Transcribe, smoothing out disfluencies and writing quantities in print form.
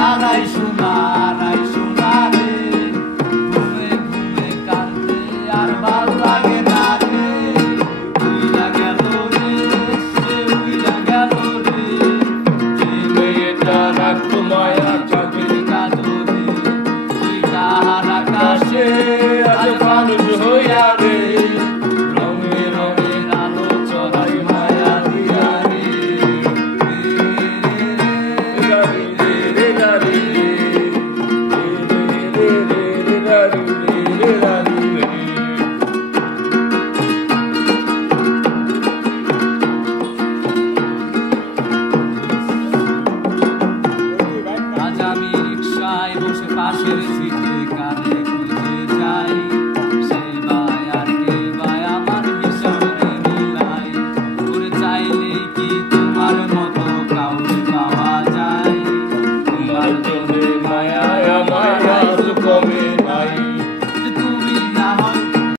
আড়াই সোনা রে ঘুমে ঘুমে কাঁদতে আর ভাল লাগে না রে উইলা গেল রে সে উইলা গেল রে যে মেয়েটা রাখতো মায়া চোখের কাজরে ওই কাহার আকাশে আজ মানুষ হইয়া রে রঙে রঙে আলো চড়াই মায়া দিয়া রে আজ আমি রিকশায় বসে পাশের সিটে কানে খুঁজে যাই সে ভাই আর কে ভাই আমার হিসাবে মিলাই ওরে চাইলে কি তোমার মতো কাউকে পাওয়া যায় তোমার জন্য মায়া আমার কমে